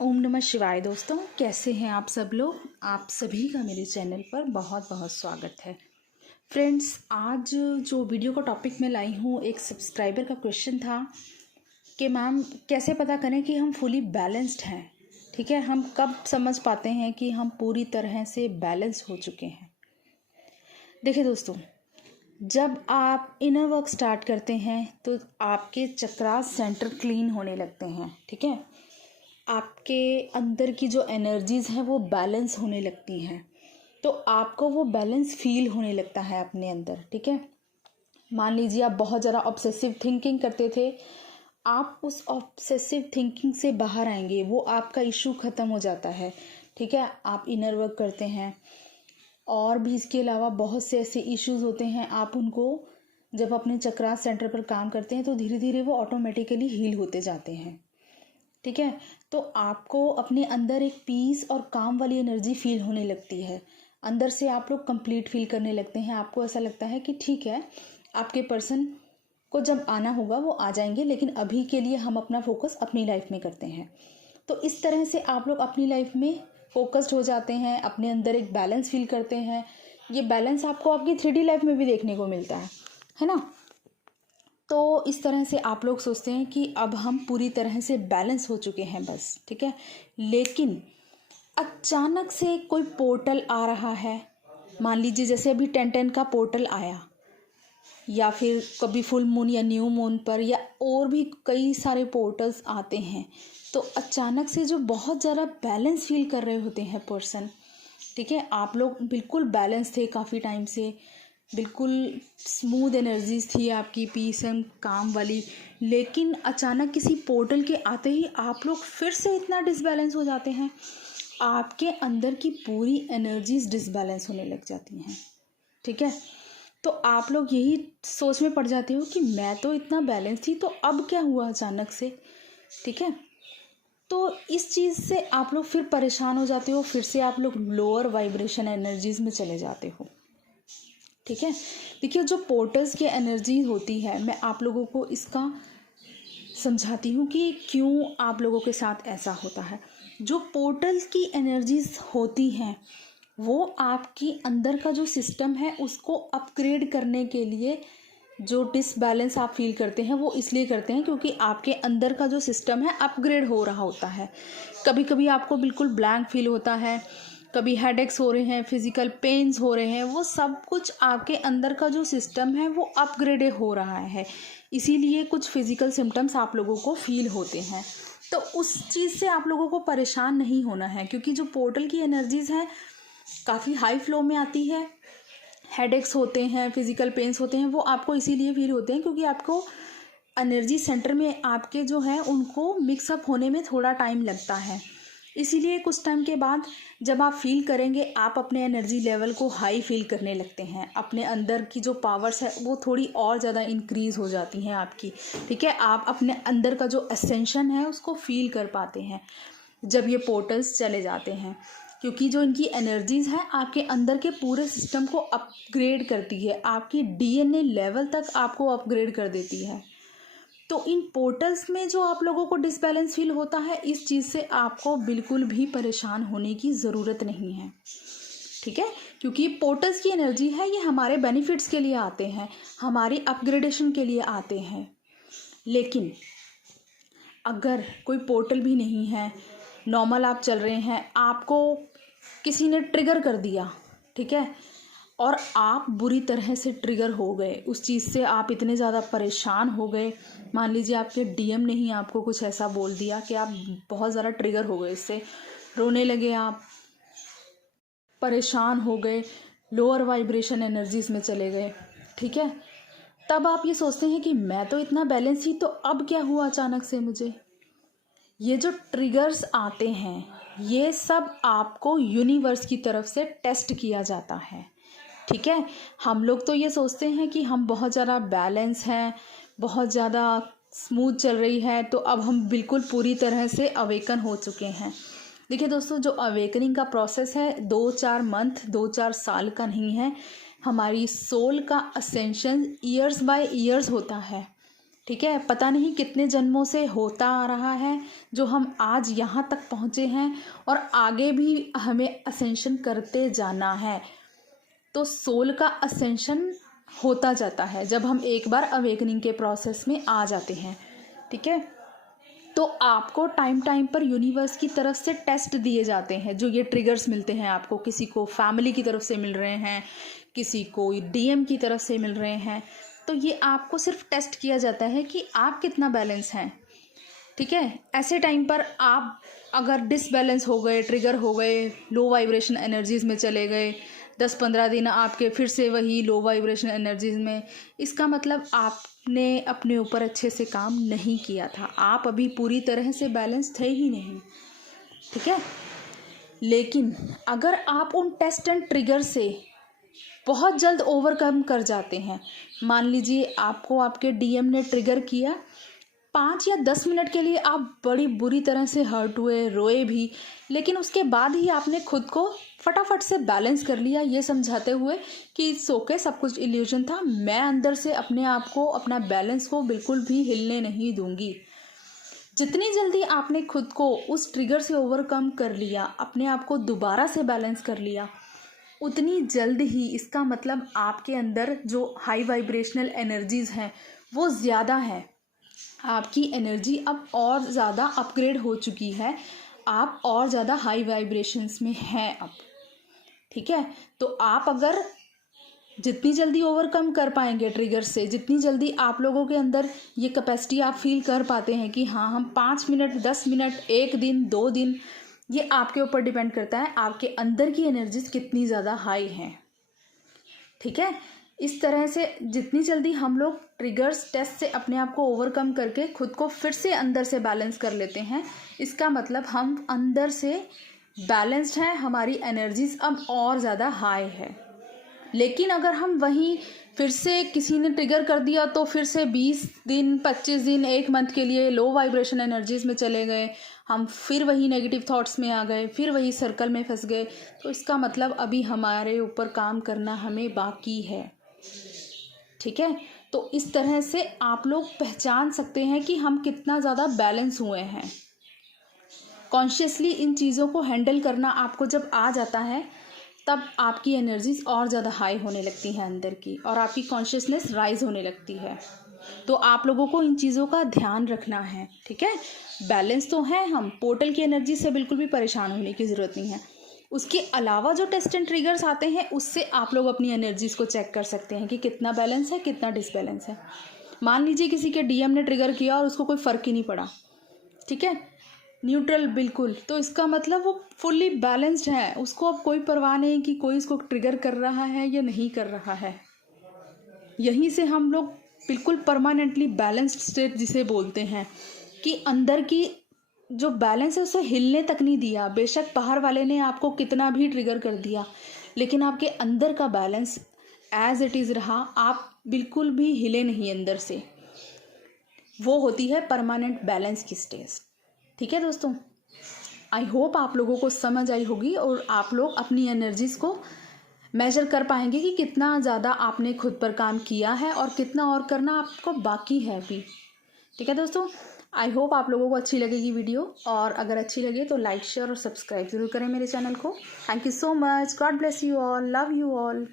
ओम नमः शिवाय। दोस्तों, कैसे हैं आप सब लोग। आप सभी का मेरे चैनल पर बहुत बहुत स्वागत है। फ्रेंड्स, आज जो वीडियो का टॉपिक मैं लाई हूँ, एक सब्सक्राइबर का क्वेश्चन था कि मैम कैसे पता करें कि हम फुली बैलेंस्ड हैं। ठीक है, हम कब समझ पाते हैं कि हम पूरी तरह से बैलेंस हो चुके हैं। देखिए दोस्तों, जब आप इनर वर्क स्टार्ट करते हैं तो आपके चक्रास सेंटर क्लीन होने लगते हैं। ठीक है, आपके अंदर की जो एनर्जीज़ हैं वो बैलेंस होने लगती हैं, तो आपको वो बैलेंस फील होने लगता है अपने अंदर। ठीक है, मान लीजिए आप बहुत ज़्यादा ऑब्सेसिव थिंकिंग करते थे, आप उस ऑब्सेसिव थिंकिंग से बाहर आएंगे, वो आपका इशू ख़त्म हो जाता है। ठीक है, आप इनर वर्क करते हैं और भी इसके अलावा बहुत से ऐसे इश्यूज़ होते हैं, आप उनको जब अपने चक्रास सेंटर पर काम करते हैं तो धीरे धीरे वो ऑटोमेटिकली हील होते जाते हैं। ठीक है, तो आपको अपने अंदर एक पीस और काम वाली एनर्जी फील होने लगती है। अंदर से आप लोग कंप्लीट फील करने लगते हैं। आपको ऐसा लगता है कि ठीक है, आपके पर्सन को जब आना होगा वो आ जाएंगे, लेकिन अभी के लिए हम अपना फोकस अपनी लाइफ में करते हैं। तो इस तरह से आप लोग अपनी लाइफ में फोकस्ड हो जाते हैं, अपने अंदर एक बैलेंस फील करते हैं। ये बैलेंस आपको आपकी 3D लाइफ में भी देखने को मिलता है ना। तो इस तरह से आप लोग सोचते हैं कि अब हम पूरी तरह से बैलेंस हो चुके हैं बस। ठीक है, लेकिन अचानक से कोई पोर्टल आ रहा है। मान लीजिए जैसे अभी 10-10 का पोर्टल आया, या फिर कभी फुल मून या न्यू मून पर, या और भी कई सारे पोर्टल्स आते हैं। तो अचानक से जो बहुत ज़्यादा बैलेंस फील कर रहे होते हैं पर्सन, ठीक है, आप लोग बिल्कुल बैलेंस थे काफ़ी टाइम से, बिल्कुल स्मूथ एनर्जीज थी आपकी, पीस एंड काम वाली, लेकिन अचानक किसी पोर्टल के आते ही आप लोग फिर से इतना डिसबैलेंस हो जाते हैं। आपके अंदर की पूरी एनर्जीज डिसबैलेंस होने लग जाती हैं। ठीक है, तो आप लोग यही सोच में पड़ जाते हो कि मैं तो इतना बैलेंस थी, तो अब क्या हुआ अचानक से। ठीक है, तो इस चीज़ से आप लोग फिर परेशान हो जाते हो, फिर से आप लोग लोअर वाइब्रेशन एनर्जीज में चले जाते हो। ठीक है, देखिए जो पोर्टल्स की एनर्जी होती है, मैं आप लोगों को इसका समझाती हूँ कि क्यों आप लोगों के साथ ऐसा होता है। जो पोर्टल्स की एनर्जीज होती हैं वो आपकी अंदर का जो सिस्टम है उसको अपग्रेड करने के लिए, जो डिसबैलेंस आप फील करते हैं वो इसलिए करते हैं क्योंकि आपके अंदर का जो सिस्टम है अपग्रेड हो रहा होता है। कभी कभी आपको बिल्कुल ब्लैंक फील होता है, कभी हेडेक्स हो रहे हैं, फिजिकल पेन्स हो रहे हैं, वो सब कुछ आपके अंदर का जो सिस्टम है वो अपग्रेड हो रहा है, इसीलिए कुछ फिजिकल सिम्टम्स आप लोगों को फील होते हैं। तो उस चीज़ से आप लोगों को परेशान नहीं होना है, क्योंकि जो पोर्टल की एनर्जीज़ हैं काफ़ी हाई फ्लो में आती है। हेडेक्स होते हैं, फिजिकल पेन्स होते हैं, वो आपको इसीलिए फील होते हैं क्योंकि आपको एनर्जी सेंटर में आपके जो है उनको मिक्सअप होने में थोड़ा टाइम लगता है। इसीलिए कुछ टाइम के बाद जब आप फील करेंगे, आप अपने एनर्जी लेवल को हाई फील करने लगते हैं, अपने अंदर की जो पावर्स है वो थोड़ी और ज़्यादा इंक्रीज़ हो जाती हैं आपकी। ठीक है, आप अपने अंदर का जो असेंशन है उसको फील कर पाते हैं जब ये पोर्टल्स चले जाते हैं, क्योंकि जो इनकी एनर्जीज़ हैं आपके अंदर के पूरे सिस्टम को अपग्रेड करती है, आपकी DNA लेवल तक आपको अपग्रेड कर देती है। तो इन पोर्टल्स में जो आप लोगों को डिसबैलेंस फील होता है, इस चीज़ से आपको बिल्कुल भी परेशान होने की ज़रूरत नहीं है। ठीक है, क्योंकि पोर्टल्स की एनर्जी है, ये हमारे बेनिफिट्स के लिए आते हैं, हमारी अपग्रेडेशन के लिए आते हैं। लेकिन अगर कोई पोर्टल भी नहीं है, नॉर्मल आप चल रहे हैं, आपको किसी ने ट्रिगर कर दिया, ठीक है, और आप बुरी तरह से ट्रिगर हो गए उस चीज़ से, आप इतने ज़्यादा परेशान हो गए, मान लीजिए आपके DM ने ही आपको कुछ ऐसा बोल दिया कि आप बहुत ज़्यादा ट्रिगर हो गए इससे, रोने लगे, आप परेशान हो गए, लोअर वाइब्रेशन एनर्जीज में चले गए। ठीक है, तब आप ये सोचते हैं कि मैं तो इतना बैलेंस थी, तो अब क्या हुआ अचानक से मुझे। ये जो ट्रिगर्स आते हैं ये सब आपको यूनिवर्स की तरफ से टेस्ट किया जाता है। ठीक है, हम लोग तो ये सोचते हैं कि हम बहुत ज़्यादा बैलेंस हैं, बहुत ज़्यादा स्मूथ चल रही है, तो अब हम बिल्कुल पूरी तरह से अवेकन हो चुके हैं। देखिए दोस्तों, जो अवेकनिंग का प्रोसेस है 2-4 मंथ 2-4 साल का नहीं है, हमारी सोल का असेंशन ईयर्स बाय ईयर्स होता है। ठीक है, पता नहीं कितने जन्मों से होता आ रहा है जो हम आज यहाँ तक पहुँचे हैं, और आगे भी हमें असेंशन करते जाना है। तो सोल का असेंशन होता जाता है जब हम एक बार अवेकनिंग के प्रोसेस में आ जाते हैं। ठीक है, तो आपको टाइम टाइम पर यूनिवर्स की तरफ से टेस्ट दिए जाते हैं, जो ये ट्रिगर्स मिलते हैं आपको, किसी को फैमिली की तरफ से मिल रहे हैं, किसी को डीएम की तरफ से मिल रहे हैं। तो ये आपको सिर्फ टेस्ट किया जाता है कि आप कितना बैलेंस हैं। ठीक है, ऐसे टाइम पर आप अगर डिसबैलेंस हो गए, ट्रिगर हो गए, लो वाइब्रेशन एनर्जीज़ में चले गए, 10-15 दिन आपके फिर से वही लो वाइब्रेशन एनर्जीज़ में, इसका मतलब आपने अपने ऊपर अच्छे से काम नहीं किया था, आप अभी पूरी तरह से बैलेंस थे ही नहीं। ठीक है, लेकिन अगर आप उन टेस्ट एंड ट्रिगर से बहुत जल्द ओवरकम कर जाते हैं, मान लीजिए आपको आपके डीएम ने ट्रिगर किया, 5 या 10 मिनट के लिए आप बड़ी बुरी तरह से हर्ट हुए, रोए भी, लेकिन उसके बाद ही आपने खुद को फटाफट से बैलेंस कर लिया, ये समझाते हुए कि इट्स ओके, सब कुछ इल्यूजन था, मैं अंदर से अपने आप को, अपना बैलेंस को बिल्कुल भी हिलने नहीं दूंगी। जितनी जल्दी आपने खुद को उस ट्रिगर से ओवरकम कर लिया, अपने आप को दोबारा से बैलेंस कर लिया, उतनी जल्द ही इसका मतलब आपके अंदर जो हाई वाइब्रेशनल एनर्जीज़ हैं वो ज़्यादा है। आपकी एनर्जी अब और ज़्यादा अपग्रेड हो चुकी है, आप और ज़्यादा हाई वाइब्रेशंस में हैं अब। ठीक है, तो आप अगर जितनी जल्दी ओवरकम कर पाएंगे ट्रिगर से, जितनी जल्दी आप लोगों के अंदर ये कैपेसिटी आप फील कर पाते हैं कि हाँ हम 5 मिनट, 10 मिनट, 1 दिन, 2 दिन, ये आपके ऊपर डिपेंड करता है आपके अंदर की एनर्जीज कितनी ज़्यादा हाई हैं। ठीक है, इस तरह से जितनी जल्दी हम लोग ट्रिगर्स टेस्ट से अपने आप को ओवरकम करके खुद को फिर से अंदर से बैलेंस कर लेते हैं, इसका मतलब हम अंदर से बैलेंस्ड हैं, हमारी एनर्जीज अब और ज़्यादा हाई है। लेकिन अगर हम वहीं फिर से किसी ने ट्रिगर कर दिया तो फिर से 20 दिन, 25 दिन, 1 मंथ के लिए लो वाइब्रेशन एनर्जीज में चले गए, हम फिर वही नेगेटिव थॉट्स में आ गए, फिर वही सर्कल में फंस गए, तो इसका मतलब अभी हमारे ऊपर काम करना हमें बाकी है। ठीक है, तो इस तरह से आप लोग पहचान सकते हैं कि हम कितना ज़्यादा बैलेंस हुए हैं। कॉन्शियसली इन चीज़ों को हैंडल करना आपको जब आ जाता है, तब आपकी एनर्जीज और ज़्यादा हाई होने लगती हैं अंदर की, और आपकी कॉन्शियसनेस राइज होने लगती है। तो आप लोगों को इन चीज़ों का ध्यान रखना है। ठीक है, बैलेंस तो है, हम पोर्टल की एनर्जी से बिल्कुल भी परेशान होने की ज़रूरत नहीं है। उसके अलावा जो टेस्ट एंड ट्रिगर्स आते हैं, उससे आप लोग अपनी एनर्जीज़ को चेक कर सकते हैं कि कितना बैलेंस है, कितना डिसबैलेंस है। मान लीजिए किसी के डीएम ने ट्रिगर किया और उसको कोई फ़र्क ही नहीं पड़ा, ठीक है, न्यूट्रल बिल्कुल, तो इसका मतलब वो फुल्ली बैलेंस्ड है, उसको अब कोई परवाह नहीं कि कोई इसको ट्रिगर कर रहा है या नहीं कर रहा है। यहीं से हम लोग बिल्कुल परमानेंटली बैलेंस्ड स्टेट जिसे बोलते हैं, कि अंदर की जो बैलेंस है उसे हिलने तक नहीं दिया। बेशक बाहर वाले ने आपको कितना भी ट्रिगर कर दिया, लेकिन आपके अंदर का बैलेंस एज इट इज़ रहा, आप बिल्कुल भी हिले नहीं अंदर से। वो होती है परमानेंट बैलेंस की स्टेज। ठीक है दोस्तों, आई होप आप लोगों को समझ आई होगी और आप लोग अपनी एनर्जीज़ को मेजर कर पाएंगे कि कितना ज़्यादा आपने खुद पर काम किया है और कितना और करना आपको बाकी है अभी। ठीक है दोस्तों, आई होप आप लोगों को अच्छी लगेगी वीडियो, और अगर अच्छी लगे तो लाइक, शेयर और सब्सक्राइब ज़रूर करें मेरे चैनल को। Thank you so much, God bless you all, love you all.